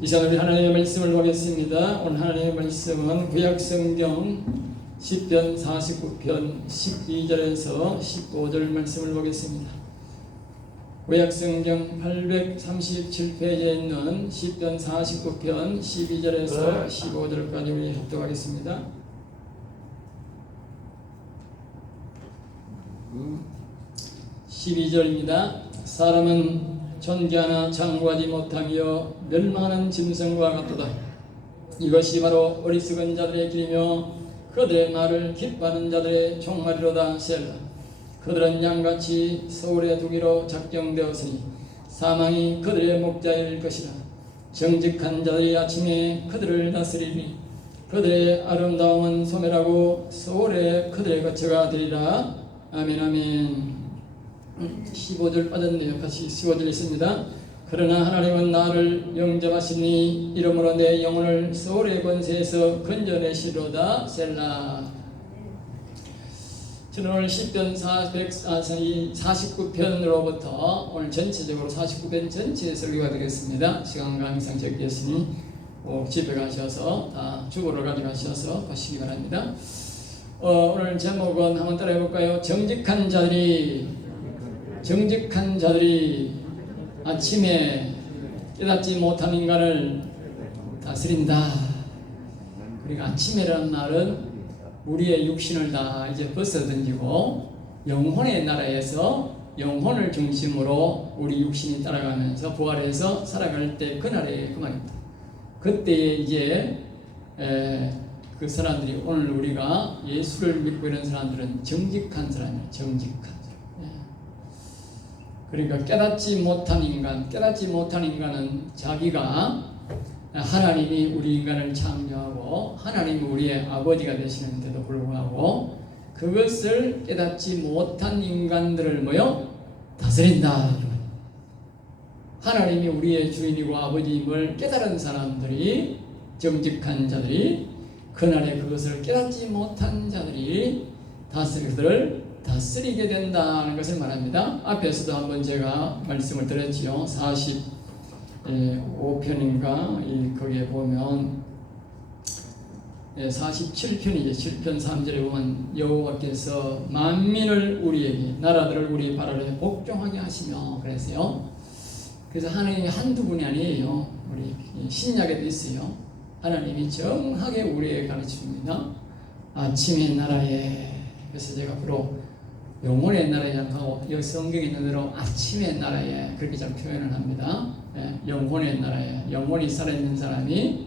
이 시간 우리 하나님의 말씀을 보겠습니다. 오늘 하나님의 말씀은 구약성경 시편 49편 12절에서 15절 말씀을 보겠습니다. 구약성경 837페이지에 있는 시편 49편 12절에서 15절까지 우리 합독하겠습니다. 12절입니다. 사람은 존귀하나 장구하지 못하며 멸망하는 짐승과 같도다. 이것이 바로 어리석은 자들의 길이며 그들의 말을 기뻐하는 자들의 종말이로다. 셀라. 그들은 양같이 서울의 두기로 작정되었으니 사망이 그들의 목자일 것이라. 정직한 자들이 아침에 그들을 다스리니 그들의 아름다움은 소멸하고 서울에 그들의 거처가 되리라. 아멘 아멘. 15절 빠졌네요. 같이 15절 있습니다. 그러나 하나님은 나를 영접하시니 이러므로 내 영혼을 서울의 권세에서 건져내시로다. 셀라. 저는 오늘 시편 49편으로부터 오늘 전체적으로 49편 전체 설교가 되겠습니다. 시간과 항상 적겠으니 집에 가셔서 다 주보를 가져가셔서 보시기 바랍니다. 오늘 제목은 한번 따라해 볼까요? 정직한 자들이 아침에 깨닫지 못한 인간을 다스린다. 그러니까 아침이라는 말은 우리의 육신을 다 이제 벗어던지고 영혼의 나라에서 영혼을 중심으로 우리 육신이 따라가면서 부활해서 살아갈 때 그날의 그 말입니다. 그때 이제 그 사람들이 오늘 우리가 예수를 믿고 있는 사람들은 정직한 사람이에요. 정직한 사람. 그러니까 깨닫지 못한 인간은 자기가 하나님이 우리 인간을 창조하고 하나님이 우리의 아버지가 되시는데도 불구하고 그것을 깨닫지 못한 인간들을 다스린다. 하나님이 우리의 주인이고 아버지임을 깨달은 사람들이, 정직한 자들이, 그날에 그것을 깨닫지 못한 자들이 그들을 다스리게 된다는 것을 말합니다. 앞에서도 한번 제가 말씀을 드렸지요. 45편인가 거기에 보면 47편이죠. 7편 3절에 보면 여호와께서 만민을 우리에게, 나라들을 우리 발 아래 복종하게 하시며 그랬어요. 그래서 하나님이 한두 분이 아니에요. 우리 신약에도 있어요. 하나님이 정하게 우리에게 가르칩니다. 아침의 나라에. 그래서 제가 앞으로 영혼의 나라에 하고 여기 성경에 있는 대로 아침의 나라에 그렇게 잘 표현을 합니다. 영혼의 나라에, 영혼이 살아있는 사람이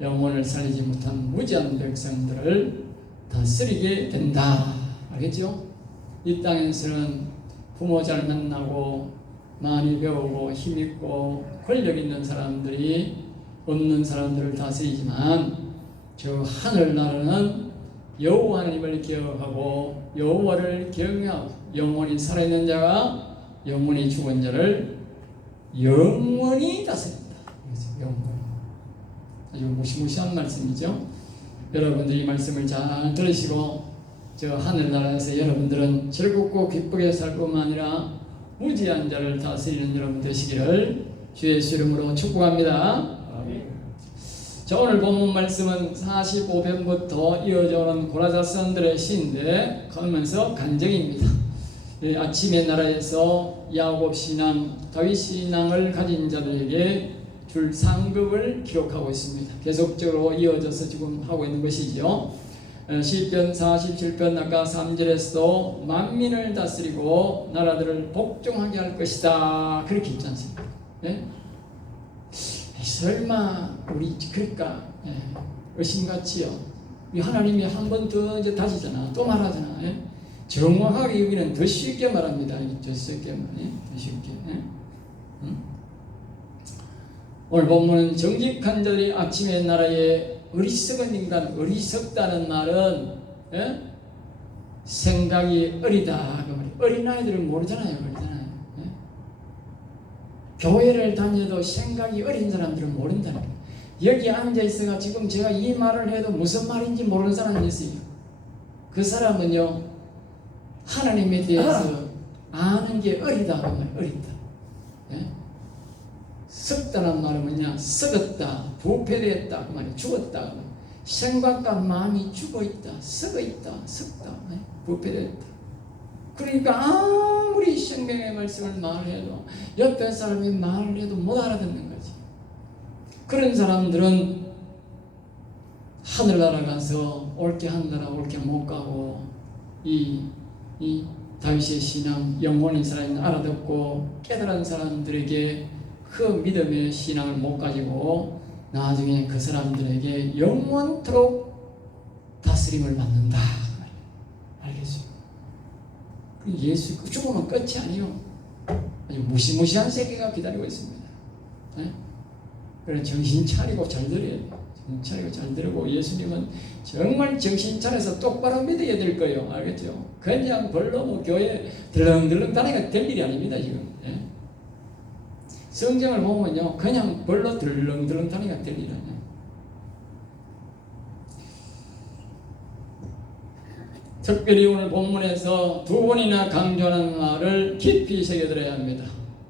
영혼을 살리지 못한 무지한 백성들을 다스리게 된다. 알겠죠? 이 땅에서는 부모 잘 만나고 많이 배우고 힘있고 권력 있는 사람들이 없는 사람들을 다스리지만 저 하늘나라는 여호와 하나님을 기억하고 여호와를 경외하고 영원히 살아있는 자가 영원히 죽은 자를 영원히 다스린다. 영원히. 아주 무시무시한 말씀이죠. 여러분들이 이 말씀을 잘 들으시고 저 하늘나라에서 여러분들은 즐겁고 기쁘게 살 뿐만 아니라 무지한 자를 다스리는 여러분 되시기를 주의 이름으로 축복합니다. 자, 오늘 본문 말씀은 45편부터 이어져 오는 고라자선들의 시인데 그러면서 간증입니다. 아침의 나라에서 야곱 신앙, 다윗 신앙을 가진 자들에게 줄 상급을 기록하고 있습니다. 계속적으로 이어져서 지금 하고 있는 것이죠. 시편 47편 아까 3절에서도 만민을 다스리고 나라들을 복종하게 할 것이다. 그렇게 있지 않습니까? 네? 설마 우리 그럴까? 의심같이요. 하나님이 한 번 더 이제 다시잖아. 또 말하잖아. 정확하게 여기는 더 쉽게 말합니다. 더 쉽게 말해. 더 쉽게. 오늘 본문은 정직한 자들이 아침의 나라에 어리석은 인간, 어리석다는 말은 생각이 어리다. 그 말이에요. 어린아이들은 모르잖아요. 교회를 다녀도 생각이 어린 사람들은 모른다는 거예요. 여기 앉아있어가 지금 제가 이 말을 해도 무슨 말인지 모르는 사람이 있어요. 그 사람은요 하나님에 대해서 아는 게 어리다. 그 말, 어리다. 썩다란 말은 뭐냐? 썩었다, 부패되었다 그 말이 죽었다. 생각과 마음이 죽어있다, 썩어있다, 썩다, 부패되었다. 그러니까 아무리 생명의 말씀을 말해도 옆에 사람이 말을 해도 못 알아듣는 거지. 그런 사람들은 하늘나라 가서 옳게 하늘나라 옳게 못 가고 이 다윗의 신앙 영혼인 사람이 알아듣고 깨달은 사람들에게 그 믿음의 신앙을 못 가지고 나중에 그 사람들에게 영원토록 다스림을 받는다. 알겠어요? 예수 죽으면 끝이 아니요. 아주 무시무시한 세계가 기다리고 있습니다. 그래 정신 차리고 잘 들어야 돼요. 정신 차리고 잘 들고 예수님은 정말 정신 차려서 똑바로 믿어야 될 거예요. 알겠죠? 그냥 별로 뭐 교회 들렁들렁 다니가 될 일이 아닙니다. 지금. 성경을 보면요, 그냥 별로 들렁들렁 다니가 될 일 아니에요. 특별히 오늘 본문에서 두 번이나 강조하는 말을 깊이 새겨들어야 합니다.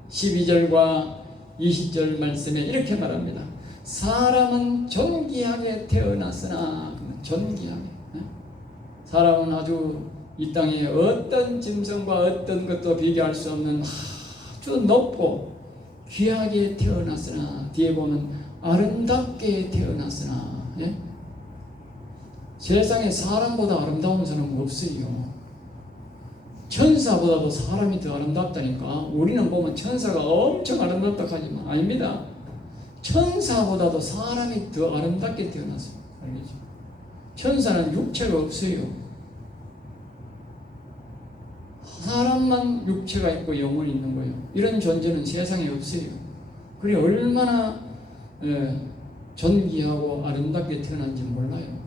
12절과 20절 말씀에 이렇게 말합니다. 사람은 존귀하게 태어났으나, 존귀하게. 사람은 아주 이 땅에 어떤 짐승과 어떤 것도 비교할 수 없는 아주 높고 귀하게 태어났으나, 뒤에 보면 아름답게 태어났으나, 세상에 사람보다 아름다운 사람은 없어요. 천사보다도 사람이 더 아름답다니까. 우리는 보면 천사가 엄청 아름답다 하지만 아닙니다. 천사보다도 사람이 더 아름답게 태어났어요. 알겠죠? 천사는 육체가 없어요. 사람만 육체가 있고 영혼이 있는 거예요. 이런 존재는 세상에 없어요. 그래 얼마나 존귀하고 아름답게 태어난지 몰라요.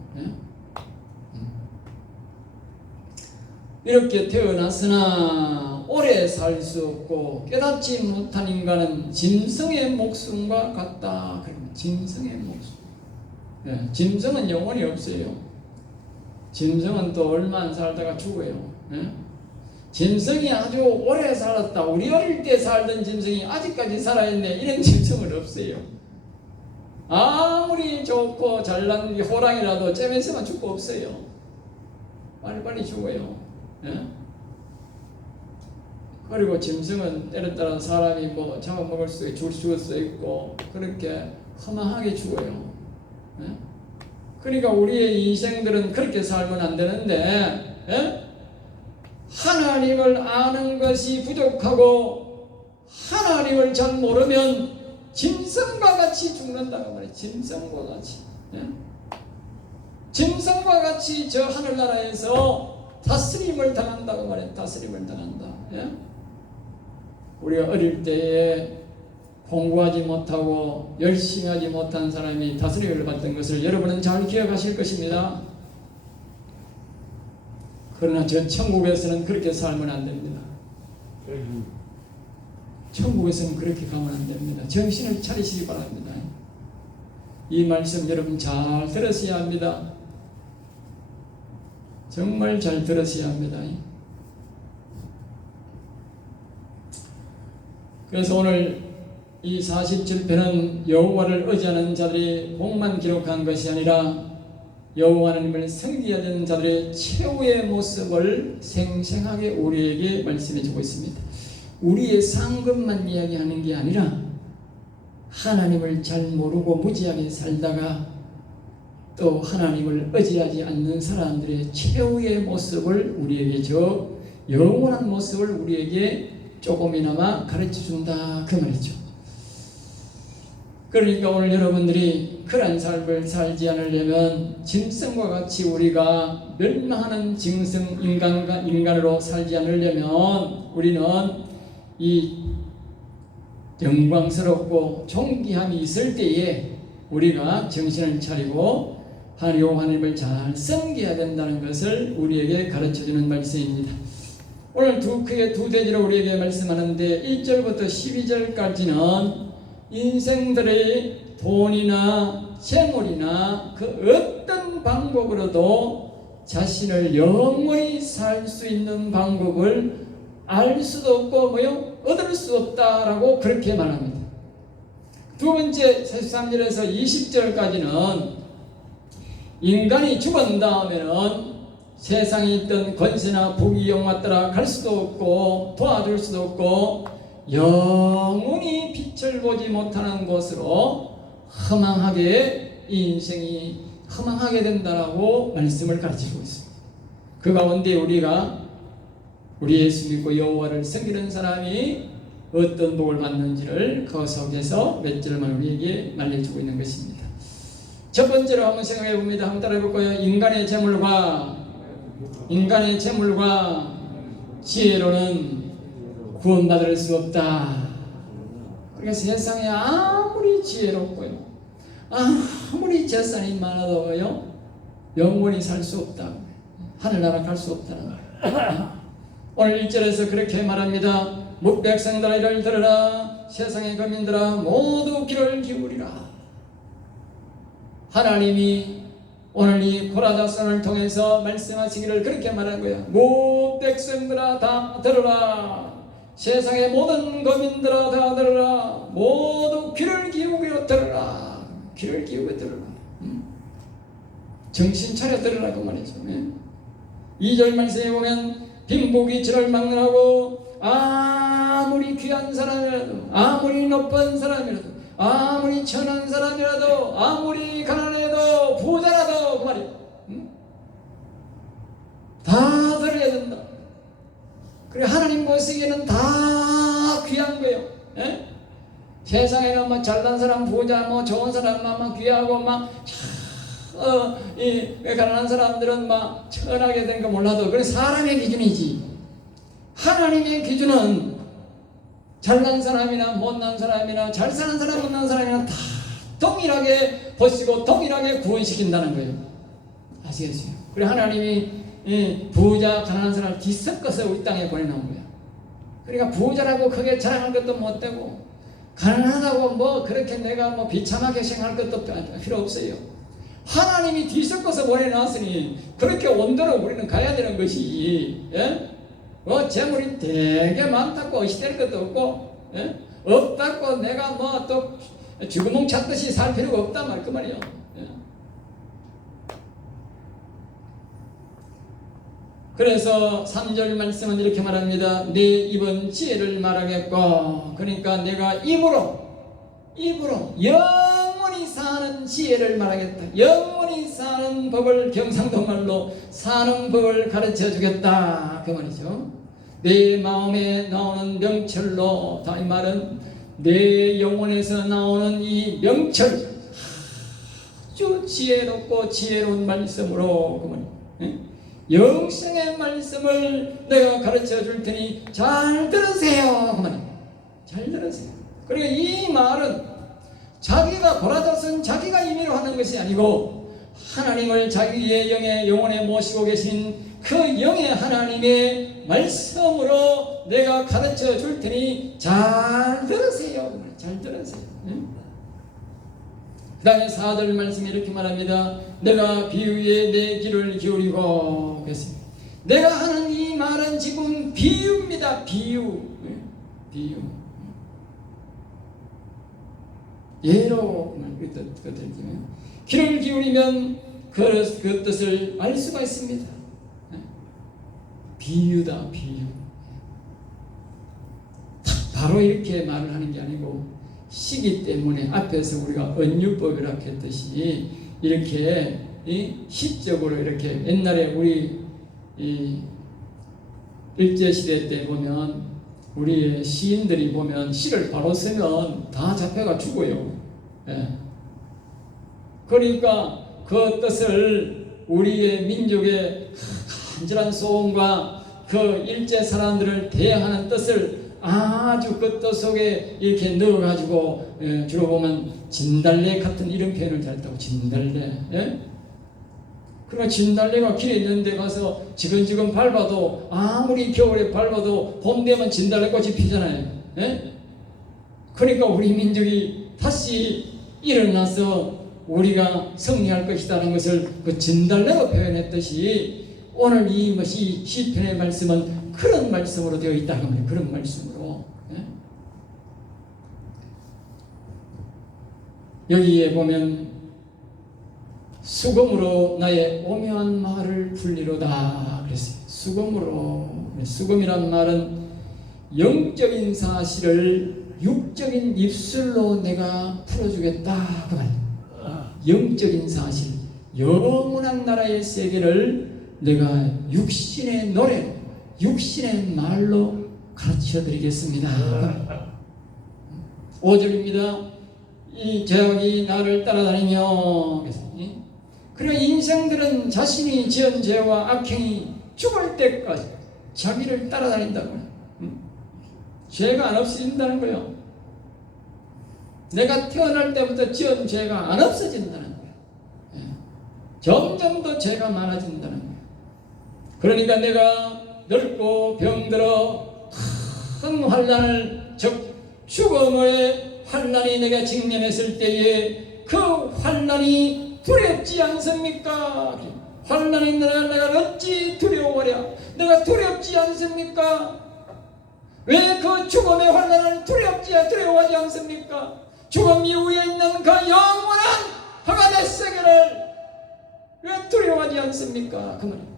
이렇게 태어났으나 오래 살 수 없고 깨닫지 못한 인간은 짐승의 목숨과 같다. 그러면 짐승의 목숨. 짐승은 영혼이 없어요. 짐승은 또 얼마 안 살다가 죽어요. 짐승이 아주 오래 살았다. 우리 어릴 때 살던 짐승이 아직까지 살아있네. 이런 짐승은 없어요. 아무리 좋고 잘난 호랑이라도 잼에서만 죽고 없어요. 빨리빨리 죽어요. 그리고 짐승은 때에 따라 사람이 뭐 잡아먹을 수 있고 죽을 수 있고 그렇게 허망하게 죽어요. 그러니까 우리의 인생들은 그렇게 살면 안 되는데 하나님을 아는 것이 부족하고 하나님을 잘 모르면 짐승과 같이 죽는다고 말해요. 짐승과 같이. 짐승과 같이 저 하늘나라에서 다스림을 당한다고 말해요. 다스림을 당한다. 우리가 어릴 때에 공부하지 못하고 열심히 하지 못한 사람이 다스림을 받던 것을 여러분은 잘 기억하실 것입니다. 그러나 저 천국에서는 그렇게 살면 안 됩니다. 천국에서는 그렇게 가면 안 됩니다. 정신을 차리시기 바랍니다. 이 말씀 여러분 잘 들으셔야 합니다. 정말 잘 들으셔야 합니다. 그래서 오늘 이 47편은 여호와를 의지하는 자들이 복만 기록한 것이 아니라 여호와 하나님을 섬기하는 자들의 최후의 모습을 생생하게 우리에게 말씀해 주고 있습니다. 우리의 상급만 이야기하는 게 아니라 하나님을 잘 모르고 무지하게 살다가 또 하나님을 의지하지 않는 사람들의 최후의 모습을 우리에게 저 영원한 모습을 우리에게 조금이나마 가르쳐준다 그 말이죠. 그러니까 오늘 여러분들이 그런 삶을 살지 않으려면 짐승과 같이 우리가 멸망하는 짐승 인간으로 살지 않으려면 우리는 이 영광스럽고 존귀함이 있을 때에 우리가 정신을 차리고 하나님을 잘 섬겨야 된다는 것을 우리에게 가르쳐주는 말씀입니다. 오늘 크게 두 대지로 우리에게 말씀하는데 1절부터 12절까지는 인생들의 돈이나 재물이나 그 어떤 방법으로도 자신을 영원히 살 수 있는 방법을 알 수도 없고 얻을 수 없다라고 그렇게 말합니다. 두 번째 43절에서 20절까지는 인간이 죽은 다음에는 세상에 있던 권세나 부귀 영화 따라 갈 수도 없고 도와줄 수도 없고 영원히 빛을 보지 못하는 곳으로 허망하게 이 인생이 허망하게 된다라고 말씀을 가르치고 있습니다. 그 가운데 우리가 우리 예수 믿고 여호와를 섬기는 사람이 어떤 복을 받는지를 그 속에서 몇 절만 우리에게 말해주고 있는 것입니다. 첫 번째로 한번 생각해 봅니다. 한번 따라해 볼까요? 인간의 재물과 지혜로는 구원받을 수 없다. 그러니까 세상에 아무리 지혜롭고요, 아무리 재산이 많아도요, 영원히 살 수 없다. 하늘나라 갈 수 없다는 거예요. 오늘 1절에서 그렇게 말합니다. 뭇백성들아 이를 들으라. 세상의 거민들아 모두 귀를 기울이라. 하나님이 오늘 이 고라자손을 통해서 말씀하시기를 그렇게 말한 거예요. 뭇백성들아 다 들으라. 세상의 모든 거민들아 다 들으라. 모두 귀를 기울여 들으라. 귀를 기울여 들으라. 정신 차려 들으라 그 말이죠. 2절 말씀에 보면 빈복이 저를 막론하고 아무리 귀한 사람이라도 아무리 높은 사람이라도 아무리 천한 사람이라도 아무리 가난해도 부자라도 그 말이에요. 다 들어야 된다. 그리고 하나님 보시기에는 다 귀한 거예요. 예? 세상에는 뭐 잘난 사람 부자 뭐 좋은 사람만 귀하고 막 이 가난한 사람들은 막 천하게 된 거 몰라도 그게 사람의 기준이지. 하나님의 기준은 잘난 사람이나 못난 사람이나 잘 사는 사람 못난 사람이나 다 동일하게 보시고 동일하게 구원시킨다는 거예요. 아시겠어요? 그래 하나님이 부자 가난한 사람을 뒤섞어서 우리 땅에 보내놓은 거야. 그러니까 부자라고 크게 자랑할 것도 못 되고 가난하다고 뭐 그렇게 내가 뭐 비참하게 생각할 것도 필요 없어요. 하나님이 뒤섞어서 보내놨으니 그렇게 온도로 우리는 가야 되는 것이, 예? 재물이 되게 많다고 의시되는 것도 없고, 예? 없다고 내가 뭐 또 쥐구멍 찾듯이 살 필요가 없단 말 그 말이에요. 예? 그래서 3절 말씀은 이렇게 말합니다. 내 입은 지혜를 말하겠고, 그러니까 내가 입으로 영원히 사는 지혜를 말하겠다. 영원히 사는 법을 경상도 말로 사는 법을 가르쳐 주겠다 그 말이죠. 내 마음에 나오는 명철로, 이 말은 내 영혼에서 나오는 이 명철, 아주 지혜롭고 지혜로운 말씀으로 그 말이에요. 영생의 말씀을 내가 가르쳐 줄 테니 잘 들으세요 그 말이에요. 잘 들으세요. 그리고 이 말은 자기가 돌아서선 자기가 임의로 하는 것이 아니고 하나님을 자기의 영혼에 모시고 계신 그 영의 하나님의 말씀으로 내가 가르쳐 줄 테니 잘 들으세요. 잘 들으세요. 그 다음에 4절 말씀이 이렇게 말합니다. 내가 비유에 내 귀를 기울이고 그랬습니다. 내가 하는 이 말은 지금 비유입니다. 비유. 예로 그 뜻을 귀를 기울이면 그 뜻을 알 수가 있습니다. 비유다, 비유. 바로 이렇게 말을 하는 게 아니고 시기 때문에 앞에서 우리가 언유법이라고 했듯이 이렇게 시적으로 이렇게 옛날에 우리 일제시대 때 보면 우리 시인들이 보면 시를 바로 쓰면 다 잡혀가 죽어요. 예. 그러니까 그 뜻을 우리의 민족의 간절한 소원과 그 일제 사람들을 대항하는 뜻을 아주 그 뜻 속에 이렇게 넣어가지고 주로 보면 진달래 같은 이런 표현을 잘했다고. 진달래. 예? 그러니까 진달래가 길에 있는 데 가서 지근지근 밟아도 아무리 겨울에 밟아도 봄 되면 진달래꽃이 피잖아요. 예? 그러니까 우리 민족이 다시 일어나서 우리가 승리할 것이라는 것을 그 진달래로 표현했듯이 오늘 이 시편의 말씀은 그런 말씀으로 되어 있다는 겁니다. 그런 말씀으로. 예? 여기에 보면 수금으로 나의 오묘한 말을 불리로다 그랬어요. 수금으로. 수금이란 말은 영적인 사실을 육적인 입술로 내가 풀어주겠다 그 말이에요. 영적인 사실, 영원한 나라의 세계를 내가 육신의 노래, 육신의 말로 가르쳐 드리겠습니다. 5절입니다. 이 죄악이 나를 따라다니며, 그리고 인생들은 자신이 지은 죄와 악행이 죽을 때까지 자기를 따라다닌다고요. 죄가 안 없어진다는 거예요. 내가 태어날 때부터 지은 죄가 안 없어진다는 거예요. 점점 더 죄가 많아진다는 거예요. 그러니까 내가 늙고 병들어 큰 환난을, 즉 죽음의 환난이 내가 직면했을 때에 그 환난이 두렵지 않습니까? 환난이 내가 어찌 두려워하랴? 내가 두렵지 않습니까? 왜 그 죽음의 환난을 두려워하지 않습니까? 죽음 이후에 있는 그 영원한 하나님의 세계를 왜 두려워하지 않습니까? 그 말입니다.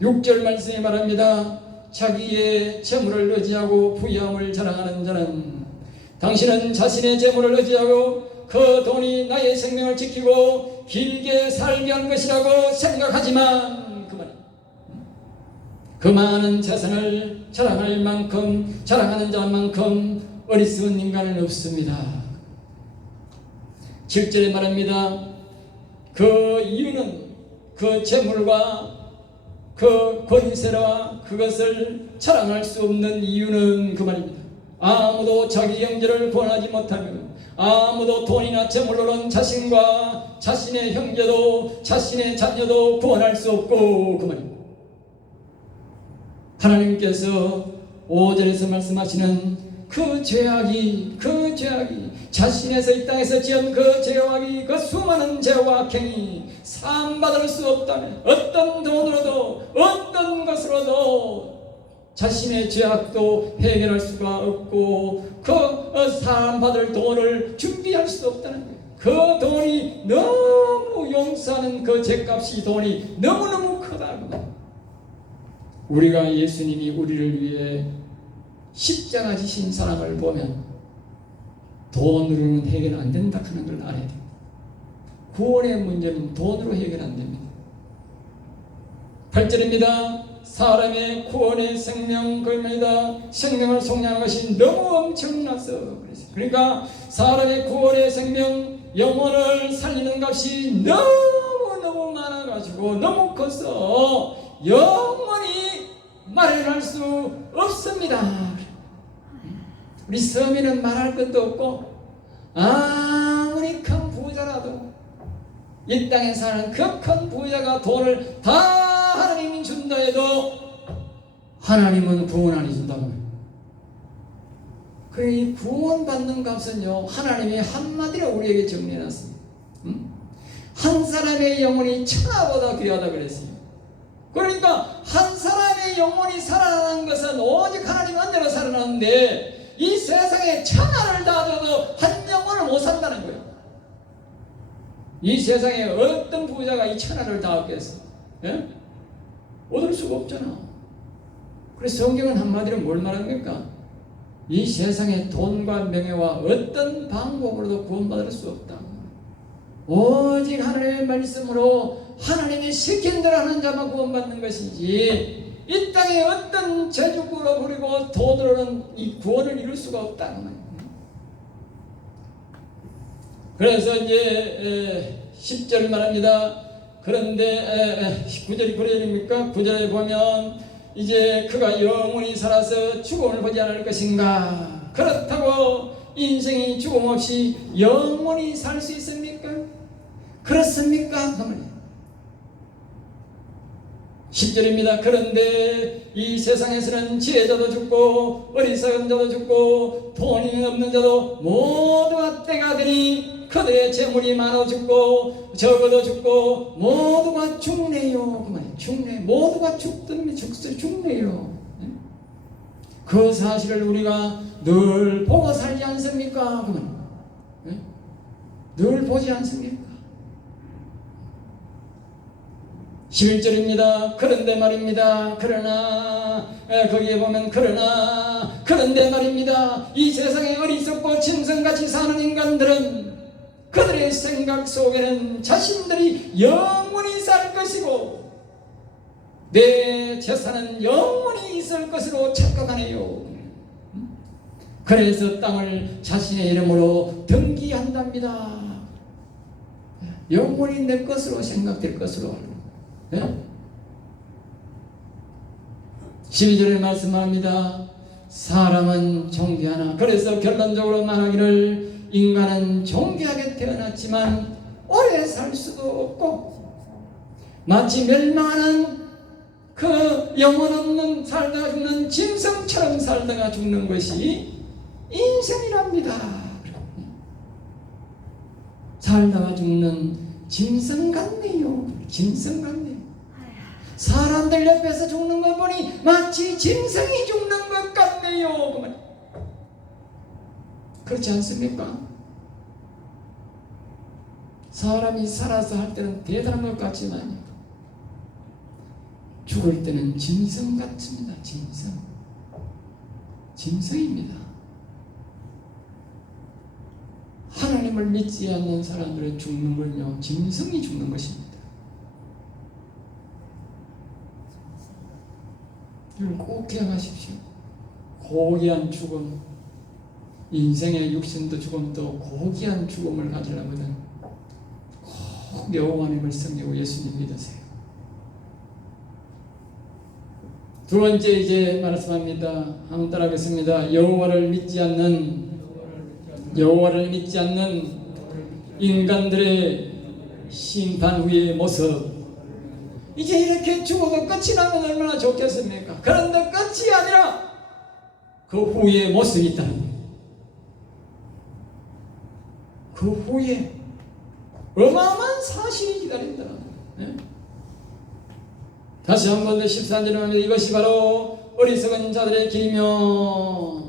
6절 말씀에 말합니다. 자기의 재물을 의지하고 부유함을 자랑하는 자는, 당신은 자신의 재물을 의지하고 그 돈이 나의 생명을 지키고 길게 살게 한 것이라고 생각하지만, 그 말입니다. 그 많은 재산을 자랑할 만큼, 자랑하는 자만큼 어리석은 인간은 없습니다. 7절에 말합니다. 그 이유는 그 재물과 그 권세와 그것을 자랑할 수 없는 이유는 그 말입니다. 아무도 자기 형제를 구원하지 못하며, 아무도 돈이나 재물로는 자신과 자신의 형제도 자신의 자녀도 구원할 수 없고, 그 말입니다. 하나님께서 5절에서 말씀하시는 그 죄악이 자신에서 이 땅에서 지은 그 죄악이, 그 수많은 죄와 악행이 사함받을 수 없다면, 어떤 돈으로도 어떤 것으로도 자신의 죄악도 해결할 수가 없고 그 사함받을 돈을 준비할 수 없다는 거예요. 그 돈이 너무, 용서하는 그 죄값이 돈이 너무너무 크다고. 우리가 예수님이 우리를 위해 십자가 지신 사랑을 보면 돈으로는 해결 안 된다 하는 걸 알아야 됩니다. 구원의 문제는 돈으로 해결 안 됩니다. 8절입니다. 사람의 구원의 생명, 그입니다. 생명을 속량하는 것이 너무 엄청나서 그랬어요. 그러니까 사람의 구원의 생명, 영혼을 살리는 값이 너무 많아가지고 너무 커서 영원히 마련할 수 없습니다. 우리 서민은 말할 것도 없고, 아무리 큰 부자라도, 이 땅에 사는 그 큰 부자가 돈을 다 하나님이 준다 해도 하나님은 구원 안 해준다고 해요. 그래, 이 구원받는 값은요, 하나님이 한마디로 우리에게 정리해놨습니다. 한 사람의 영혼이 천하보다 귀하다 그랬어요. 그러니까 한 사람의 영혼이 살아나는 것은 오직 하나님 은혜로 살아나는데, 이 세상에 천하를 다 줘도 한 영혼을 못 산다는 거예요. 이 세상에 어떤 부자가 이 천하를 다 얻겠어? 예? 얻을 수가 없잖아. 그래서 성경은 한마디로 뭘 말합니까? 이 세상에 돈과 명예와 어떤 방법으로도 구원받을 수 없다. 오직 하나님의 말씀으로 하나님이 시킨 대로 하는 자만 구원받는 것이지, 이 땅에 어떤 재주로 부리고 돈으로는 이 구원을 이룰 수가 없다는 말이에요. 그래서 이제 10절 말합니다. 그런데 9절입니까? 9절에 보면 이제 그가 영원히 살아서 죽음을 보지 않을 것인가? 그렇다고 인생이 죽음 없이 영원히 살 수 있습니까? 그렇습니까? 10절입니다. 그런데 이 세상에서는 지혜자도 죽고 어리석은 자도 죽고 돈이 없는 자도 모두가 때가 되니 그들의 재물이 많아 죽고 적어도 죽고 모두가 죽네요. 그 말이에요. 죽네. 모두가 죽네요. 그 사실을 우리가 늘 보고 살지 않습니까? 그러면 네? 늘 보지 않습니까? 11절입니다. 그런데 말입니다. 그러나 거기에 보면 그런데 말입니다. 이 세상에 어리석고 짐승같이 사는 인간들은 그들의 생각 속에는 자신들이 영원히 살 것이고 내 재산은 영원히 있을 것으로 착각하네요. 그래서 땅을 자신의 이름으로 등기한답니다. 영원히 내 것으로 생각될 것으로. 12절에 말씀합니다. 사람은 존귀하나, 그래서 결론적으로 말하기를 인간은 존귀하게 태어났지만 오래 살 수도 없고 마치 멸망하는 그 영혼 없는 살다가 죽는 짐승처럼 살다가 죽는 것이 인생이랍니다. 살다가 죽는 짐승 같네요. 짐승 같네요. 사람들 옆에서 죽는 거 보니 마치 짐승이 죽는 것 같네요. 그렇지 않습니까? 사람이 살아서 할 때는 대단한 것 같지만 죽을 때는 짐승 같습니다. 짐승입니다. 하나님을 믿지 않는 사람들의 죽는 걸요, 짐승이 죽는 것입니다. 이걸 꼭 기억하십시오. 고귀한 죽음, 인생의 육신도 죽음도 고귀한 죽음을 가지려면 꼭 여호와 하나님을 섬기고 예수님 믿으세요. 두 번째 이제 말씀합니다. 한번 따라하겠습니다. 여호와를 믿지 않는 인간들의 심판 후의 모습. 이제 이렇게 죽어도 끝이 나면 얼마나 좋겠습니까? 그런데 끝이 아니라 그 후의 모습이 있다는 거예요. 그 후에 어마어마한 사실이 기다린다는 거예요. 다시 한 번 더 14절에 말합니다. 이것이 바로 어리석은 자들의 길이며,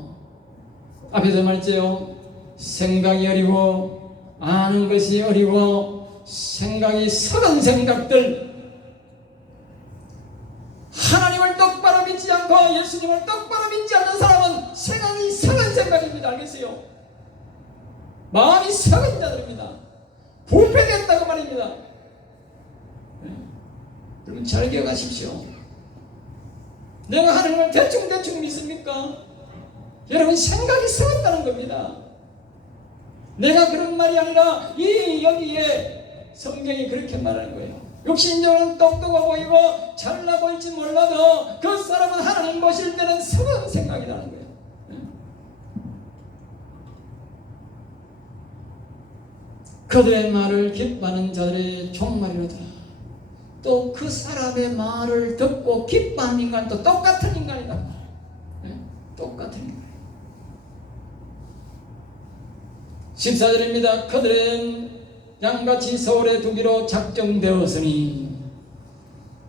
앞에서 말했죠. 생각이 어리고 아는 것이 어리고 생각이 썩은 생각들, 하나님을 똑바로 믿지 않고 예수님을 똑바로 믿지 않는 사람은 생각이 썩은 생각입니다. 알겠어요? 마음이 썩은 자들입니다. 부패됐다고 말입니다. 여러분 잘 기억하십시오. 내가 하나님을 대충 믿습니까? 여러분 생각이 썩었다는 겁니다. 내가 그런 말이 아니라 여기에 성경이 그렇게 말하는 거예요. 육신적으로는 똑똑하고 보이고 잘나 보일지 몰라도 그 사람은 하나님 보실 때는 썩은 생각이라는 거예요. 그들의 말을 기뻐하는 자들의 종말이로다. 또 그 사람의 말을 듣고 기뻐하는 인간도 똑같은 인간이다. 똑같은 인간. 14절입니다. 그들은 양같이 서울에 두기로 작정되었으니,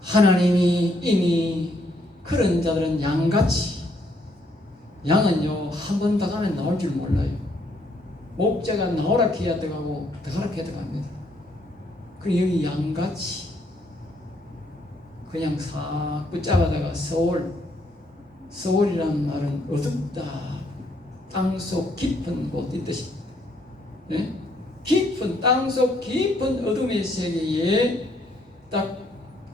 하나님이 이미 그런 자들은 양같이, 양은요 한 번 더 가면 나올 줄 몰라요. 목자가 나오라 해야 들어가고 들어가라 해야 들어갑니다. 그리고 여기 양같이 그냥 싹 붙잡아다가 서울이라는 말은 어둡다, 땅속 깊은 곳 이 뜻입니다. 네? 깊은 땅속 깊은 어둠의 세계에 딱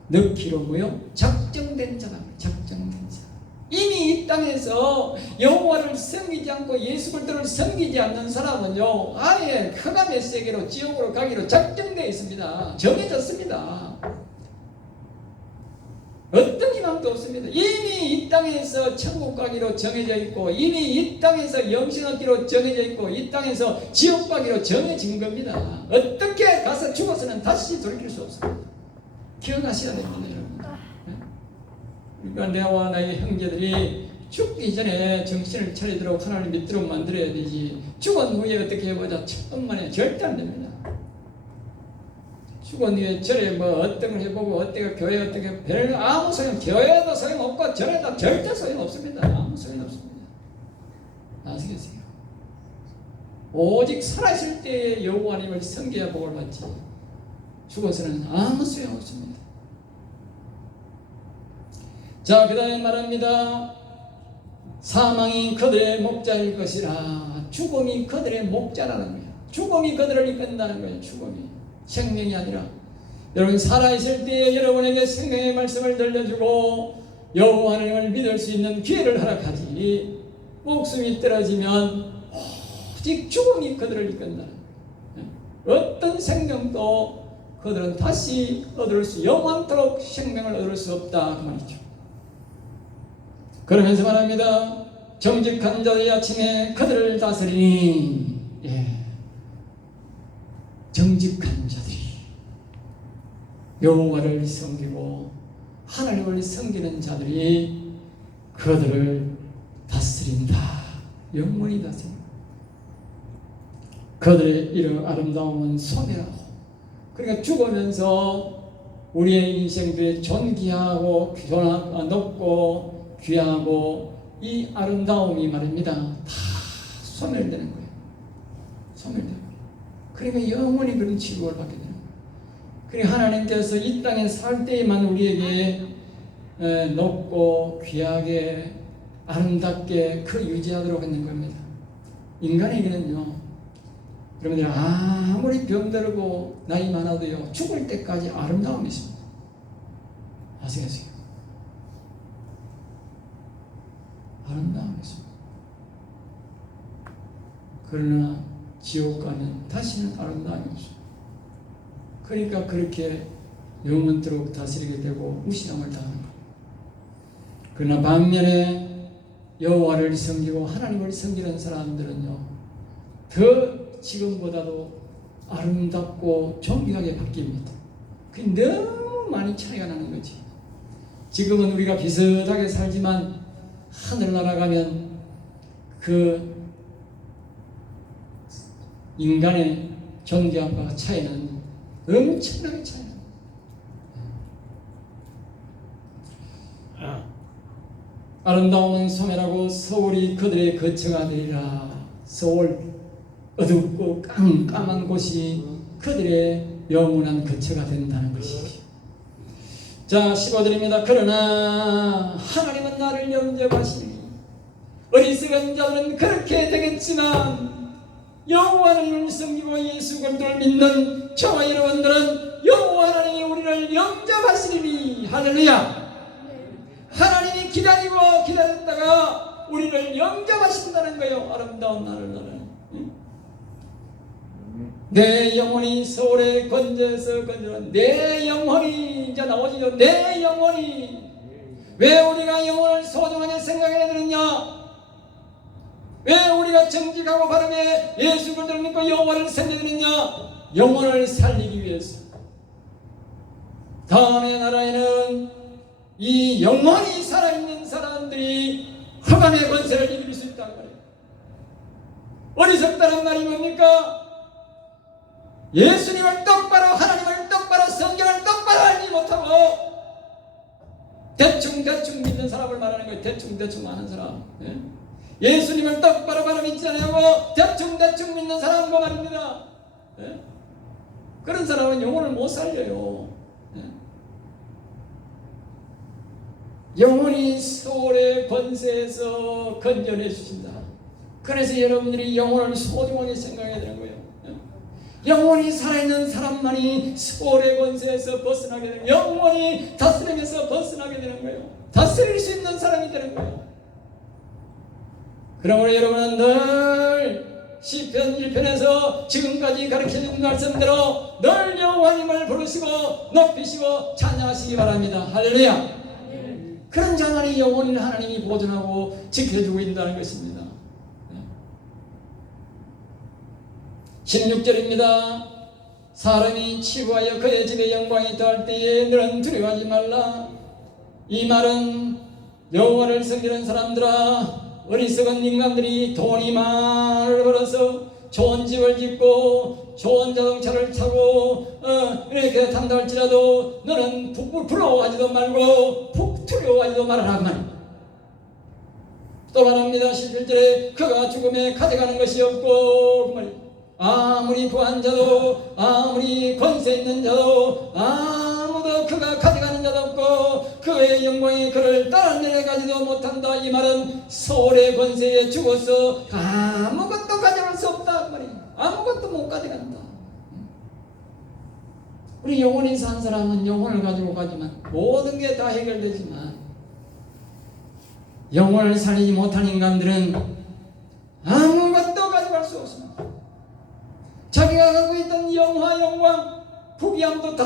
넣기로 뭐요? 작정된 자가, 작정된 자. 이미 이 땅에서 여호와를 섬기지 않고 예수 그리스도를 섬기지 않는 사람은요 아예 흑암의 세계로 지옥으로 가기로 작정되어 있습니다. 정해졌습니다. 어떤 희망도 없습니다. 이미 이 땅에서 천국 가기로 정해져 있고, 이미 이 땅에서 영생 얻기로 정해져 있고, 이 땅에서 지옥 가기로 정해진 겁니다. 어떻게 가서 죽어서는 다시 돌이킬 수 없습니다. 기억하셔야 됩니다, 여러분. 그러니까 내와 나의 형제들이 죽기 전에 정신을 차리도록 하나님 믿도록 만들어야 되지, 죽은 후에 어떻게 해보자 천만에 절대 안 됩니다. 죽은 후에 절에 뭐 어떤 걸 해보고 어떻게 교회 어떻게 별 아무 소용, 교회도 소용없고 절에도 절대 소용없습니다. 아무 소용 없습니다. 아시겠어요? 오직 살아있을 때에 여호와 하나님을 섬겨야 복을 받지 죽어서는 아무 소용 없습니다. 자, 그 다음에 말합니다. 사망이 그들의 목자일 것이라. 죽음이 그들의 목자라는 거예요. 죽음이 그들을 이끈다는 거예요. 죽음이 생명이 아니라. 여러분 살아있을 때에 여러분에게 생명의 말씀을 들려주고 여호와 하나님을 믿을 수 있는 기회를 허락하지, 목숨이 떨어지면 오직 죽음이 그들을 이끈다는 거예요. 어떤 생명도 그들은 다시 얻을 수, 영원토록 생명을 얻을 수 없다 그 말이죠. 그러면서 말합니다. 정직한 자의 아침에 그들을 다스리니. 정직한 자들이 여호와를 섬기고 하나님을 섬기는 자들이 그들을 다스린다. 영원히 다스린다. 그들의 이런 아름다움은 소멸하고, 그러니까 죽으면서 우리의 인생들의 존귀하고 높고 귀하고 이 아름다움이 말입니다. 다 소멸되는 거예요. 소멸되는 거예요. 그러니까 영원히 그런 치료를 받게 되는 거예요. 그러니까 하나님께서 이 땅에 살 때에만 우리에게 높고 귀하게 아름답게 그 유지하도록 하는 겁니다. 인간에게는요, 여러분들 아무리 병들고 나이 많아도요, 죽을 때까지 아름다움이 있습니다. 아시겠어요? 아름다움이 있습니다. 그러나 지옥 가면 다시는 아름다움이 없습니다. 그러니까 그렇게 영원토록 다스리게 되고 무시함을 당하는 거예요. 그러나 반면에 여호와를 섬기고 하나님을 섬기는 사람들은요, 더 지금보다도 아름답고 존귀하게 바뀝니다. 그게 너무 많이 차이가 나는 거지. 지금은 우리가 비슷하게 살지만 하늘나라 가면 그 인간의 존귀함과 차이는 엄청나게 차이납니다. 아름다움은 소멸하고 서울이 그들의 거처가 되리라. 서울, 어둡고 깜깜한 곳이 그들의 영원한 거처가 된다는 것이죠. 자, 15절입니다. 그러나 하나님은 나를 영접하시니. 어리석은 자들은 그렇게 되겠지만 여호와 하나님을 섬기고 예수 그리스도를 믿는 저와 여러분들은 여호와 하나님이 우리를 영접하시리니. 할렐루야. 하나님이 기다리고 기다렸다가 우리를 영접하신다는 거예요. 아름다운 나를 나는. 내 영혼이 서울의 건져서 건져라. 내 영혼이 이제 나오지요. 내 영혼이. 왜 우리가 영혼을 소중하게 생각해야 되느냐? 왜 우리가 정직하고 바르게 예수 그리스도를 믿고 여호와를 섬겨야 되느냐? 영혼을 살리기 위해서. 다음의 나라에는 이 영혼이 살아있는 사람들이 흑암의 권세를 이길 수 있다는 말이에요. 어리석다는 말이 뭡니까? 예수님을 똑바로, 하나님을 똑바로, 성경을 똑바로 알지 못하고 대충 믿는 사람을 말하는 거예요. 대충 아는 사람. 예수님을 똑바로 바로 믿지 않고 대충 믿는 사람과 말입니다. 그런 사람은 영혼을 못 살려요. 영혼이 서울의 권세에서 건져내 주신다. 그래서 여러분들이 영혼을 소중하게 생각해야 되는 거예요. 영혼이 살아있는 사람만이 서울의 권세에서 벗어나게 되는, 영혼이 다스림에서 벗어나게 되는 거예요. 다스릴 수 있는 사람이 되는 거예요. 그러므로 여러분은 늘 시편 1편에서 지금까지 가르쳐준 말씀대로 늘 여호와 하나님을 부르시고 높이시고 찬양하시기 바랍니다. 할렐루야. 그런 자만이 영혼인 하나님이 보존하고 지켜주고 있다는 것입니다. 16절입니다. 사람이 치부하여 그의 집에 영광이 더할 때에 너는 두려워하지 말라. 이 말은 여호와를 섬기는 사람들아, 어리석은 인간들이 돈이 많을 벌어서 좋은 집을 짓고 좋은 자동차를 타고 이렇게 탄다 할지라도 너는 부러워하지도 말고 두려워하지도 말아라 그 말이야. 또 말합니다. 11절에 그가 죽음에 가져가는 것이 없고, 그 말이에요. 아무리 부한 자도 아무리 권세 있는 자도 아무도 그가 가져가는 자도 없고 그의 영광이 그를 따라 내려가지도 못한다. 이 말은 소울의 권세에 죽어서 아무것도 가져갈 수 없다 그 말이에요. 아무것도 못 가져간다. 우리 영혼이 산 사람은 영혼을 가지고 가지만 모든 게 다 해결되지만 영혼을 살리지 못한 인간들은 아무것도 가져갈 수 없습니다. 자기가 갖고 있던 영화, 영광, 부귀함도 다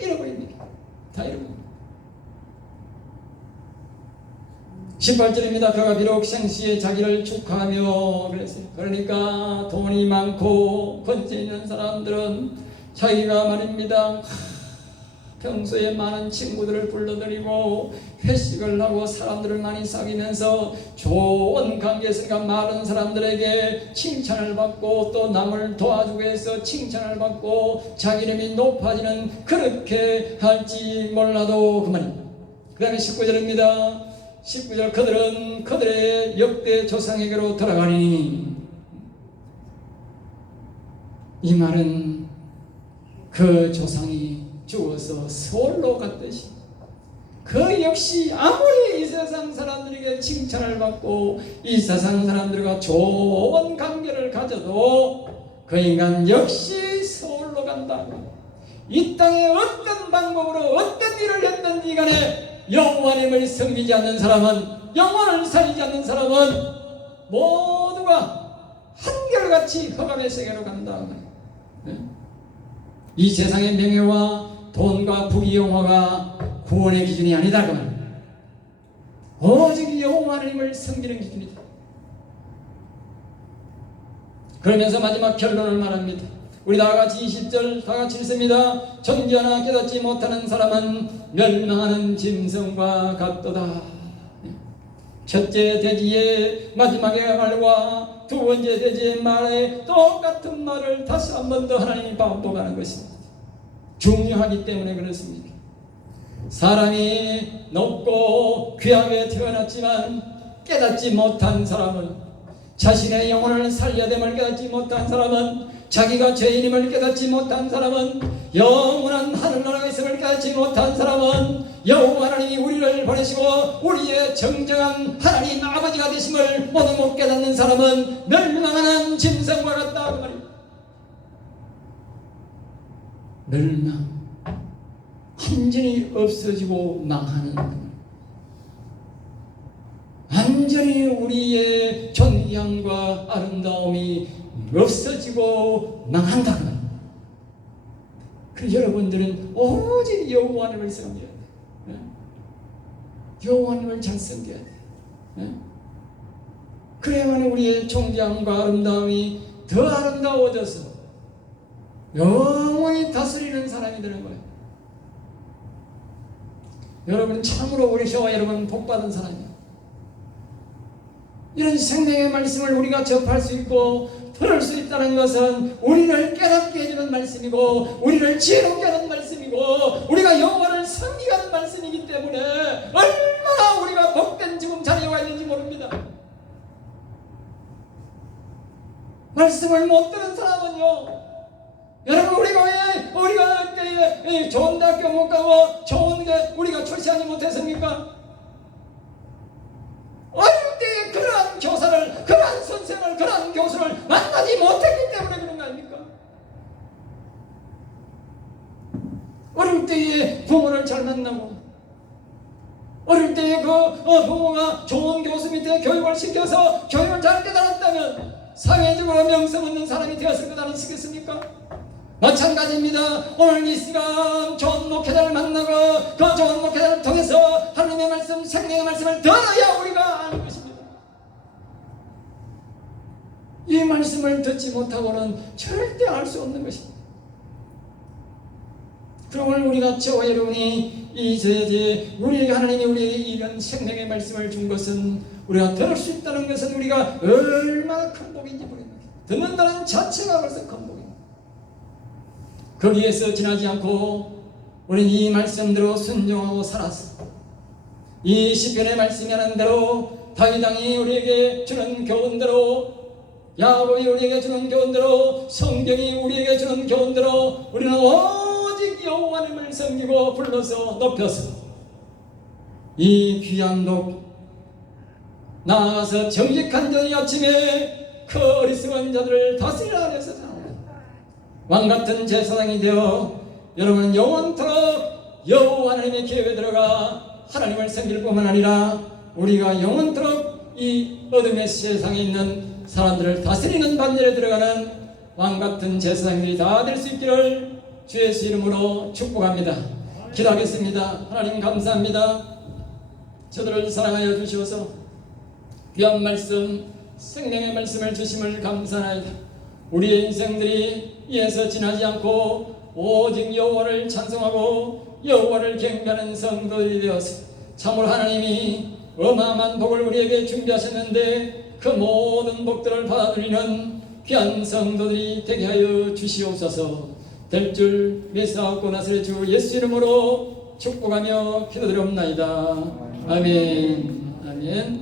잃어버립니다. 다 잃어버립니다. 18절입니다. 그가 비록 생시에 자기를 축하하며 그랬어요. 그러니까 돈이 많고 권세 있는 사람들은 자기가 말입니다. 평소에 많은 친구들을 불러들이고 회식을 하고 사람들을 많이 사귀면서 좋은 관계에 있으니까 많은 사람들에게 칭찬을 받고 또 남을 도와주고 해서 칭찬을 받고 자기 이름이 높아지는 그렇게 할지 몰라도 그만입니다. 그 다음에 19절입니다. 19절 그들은 그들의 역대 조상에게로 돌아가니, 이 말은 그 조상이 죽어서 서울로 갔듯이 그 역시 아무리 이 세상 사람들에게 칭찬을 받고 이 세상 사람들과 좋은 관계를 가져도 그 인간 역시 서울로 간다. 이 땅에 어떤 방법으로 어떤 일을 했든지 간에 여호와님을 섬기지 않는 사람은, 영혼을 살리지 않는 사람은 모두가 한결같이 흑암의 세계로 간다. 이 세상의 명예와 돈과 부귀 영화가 구원의 기준이 아니다 그 말입니다. 오직 여호와 하나님을 섬기는 기준이다. 그러면서 마지막 결론을 말합니다. 우리 다같이 20절 다같이 읽습니다. 존귀하나 깨닫지 못하는 사람은 멸망하는 짐승과 같도다. 첫째 돼지의 마지막의 말과 두 번째 돼지의 말에 똑같은 말을 다시 한 번 더 하나님이 반복하는 것입니다. 중요하기 때문에 그렇습니다. 사람이 높고 귀하게 태어났지만 깨닫지 못한 사람은, 자신의 영혼을 살려야 됨을 깨닫지 못한 사람은, 자기가 죄인임을 깨닫지 못한 사람은, 영원한 하늘나라가 있음을 깨닫지 못한 사람은, 여호와 하나님이 우리를 보내시고 우리의 정정한 하나님 아버지가 되심을 모두 못 깨닫는 사람은 멸망하는 짐승과 같다 그 말입니다. 멸망, 완전히 없어지고 망하는, 완전히 우리의 존귀함과 아름다움이 없어지고 망한다. 그래서 여러분들은 오직 여호와 하나님을 섬겨야 돼. 여호와 하나님을 잘 섬겨야 돼. 그래야만 우리의 존귀함과 아름다움이 더 아름다워져서 영원히 다스리는 사람이 되는 거예요. 여러분 참으로 우리 저와 여러분 복받은 사람이에요. 이런 생명의 말씀을 우리가 접할 수 있고 들을 수 있다는 것은 우리를 깨닫게 해주는 말씀이고 우리를 지혜롭게 하는 말씀이고 우리가 여호와를 섬기게 하는 말씀이기 때문에 얼마나 우리가 복된 지금 자리에 와 있는지 모릅니다. 말씀을 못 들은 사람은요, 여러분 우리가 왜 좋은 대학교 못 가고 좋은 게 우리가 출세하지 못했습니까? 어릴 때 그러한 교사를, 그러한 선생을, 그러한 교수를 만나지 못했기 때문에 그런 거 아닙니까? 어릴 때에 부모를 잘 만나고 어릴 때에 부모가 좋은 교수 밑에 교육을 시켜서 교육을 잘 깨달았다면 사회적으로 명성 없는 사람이 되었을 거라는 시겠습니까? 마찬가지입니다. 오늘 이 시간 좋은 목회자를 만나고 그 좋은 목회자를 통해서 하나님의 말씀, 생명의 말씀을 들어야 우리가 아는 것입니다. 이 말씀을 듣지 못하고는 절대 알 수 없는 것입니다. 그럼 오늘 우리가 저와 여러분이 우리 하나님이 우리에게 이런 생명의 말씀을 준 것은, 우리가 들을 수 있다는 것은 우리가 얼마나 큰 복인지 모릅니다. 듣는다는 자체가 벌써 큰 복입니다. 거기에서 지나지 않고 우리는 이 말씀대로 순종하고 살았어. 이 시편의 말씀이 하는 대로 다윗 왕이 우리에게 주는 교훈대로, 야곱이 우리에게 주는 교훈대로, 성경이 우리에게 주는 교훈대로 우리는 오직 여호와 하나님을 섬기고 불러서 높여서 이 귀한 독 나아가서 정직한 자의 아침에 그 어리석은 자들을 다스리라 하면서 왕같은 제사장이 되어 여러분은 영원토록 여호와 하나님의 계획에 들어가 하나님을 섬길 뿐만 아니라 우리가 영원토록 이 어둠의 세상에 있는 사람들을 다스리는 반열에 들어가는 왕같은 제사장들이 다 될 수 있기를 주 예수 이름으로 축복합니다. 기도하겠습니다. 하나님 감사합니다. 저들을 사랑하여 주시옵소서. 귀한 말씀, 생명의 말씀을 주심을 감사하나이다. 우리의 인생들이 이에서 지나지 않고 오직 여호와를 찬송하고 여호와를 경배하는 성도들이 되어서 참으로 하나님이 어마어마한 복을 우리에게 준비하셨는데 그 모든 복들을 받아들이는 귀한 성도들이 되게 하여 주시옵소서. 될 줄 믿사옵고 나서의 주 예수 이름으로 축복하며 기도드리옵나이다. 아멘. 아멘.